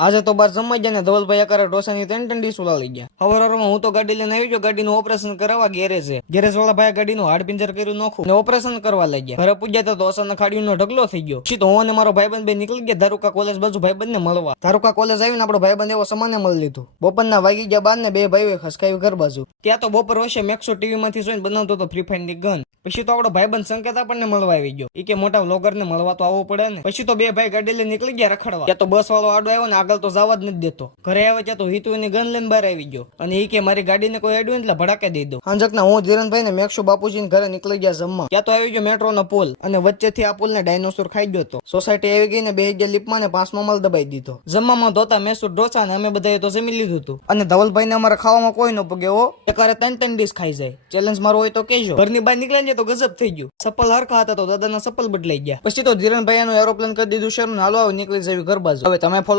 આજે તો બાર જમાઈ ગયા ને ધવલભાઈ આકારે ઢોસાની ત્રણ ડીશ ઉલાળી ગયા. હવારમાં હું તો ગાડી લઈને આવી ગયો, ગાડીનું ઓપરેશન કરાવવા ગેરેજ વાળા ભાઈ ગાડીનું હાડપિંજર કર્યું નોખું ને ઓપરેશન કરવા લાગ્યા. ઘરે પૂજ્યા તો ઢોસાના ખાડીનો ઢગલો થઈ ગયો. પછી તો હું અને મારો ભાઈબંધ બે નીકળી ગયા ધારુકા કોલેજ બાજુ ભાઈબંધ ને મળવા. ધારુકા કોલેજ આવીને આપણો ભાઈબંધ એવો સામાન્ય મળી લીધું. બપોરના વાગી ગયા બાદ ને બે ભાઈઓએ ખસકાયું ઘર બાજુ. ત્યાં તો બપોર વચ્ચે મેક્સો ટીવી માંથી જોઈને બનાવતો હતો ફ્રી ફાયર ની ગન. પછી તો આપણો ભાઈબંધ સંકેત આપણને મળવા આવી ગયો. એ કે મોટા વ્લોગર ને મળવા તો આવવું પડે ને. પછી તો બે ભાઈ ગાડી લઈને નીકળી ગયા રખડવા. ત્યાં તો બસ વાળો આડો આવ્યો ને આગળ તો જવા જ નથી દેતો. ઘરે આવે ત્યાં તો હિતુ એની ગન લઈને બહાર આવી ગયો અને એ કે મારી ગાડીને કોઈ અડ્યું એટલે ભડાકે દઈ દો. હાંજકના હું ધીરનભાઈ ને મેક્ષુ બાપુજી ઘરે નીકળી ગયા જમવા. ત્યાં તો આવી ગયો મેટ્રો નો પુલ અને વચ્ચેથી આ પુલ ને ડાયનોસોર ખાઈ ગયો હતો. સોસાયટી આવી ગઈ ને બે ગયા લીપમાં ને 5મો માલ દબાઈ દીધો. જમવામાં ધોતા મેસૂર ઢોસા ને અમે બધાએ તો જમી લીધું હતું. અને ધવલભાઈ ને અમારે ખાવામાં કોઈ ન પગે હો. એકારે 3 ડીશ ખાઈ જાય. ચેલેન્જ મારો હોય તો કહેજો. ઘરની બહાર નીકળે ને તો ગજબ થઈ ગયું. ચપ્પલ હરખા હતા તો દાદાના ચપ્પલ બદલાઈ ગયા. પછી તો ધીરનભાઈ એનું એરોપ્લેન કરી દીધું શરૂ. હાલો નીકળી જવી ઘર બાજુ. હવે તમે ફોલો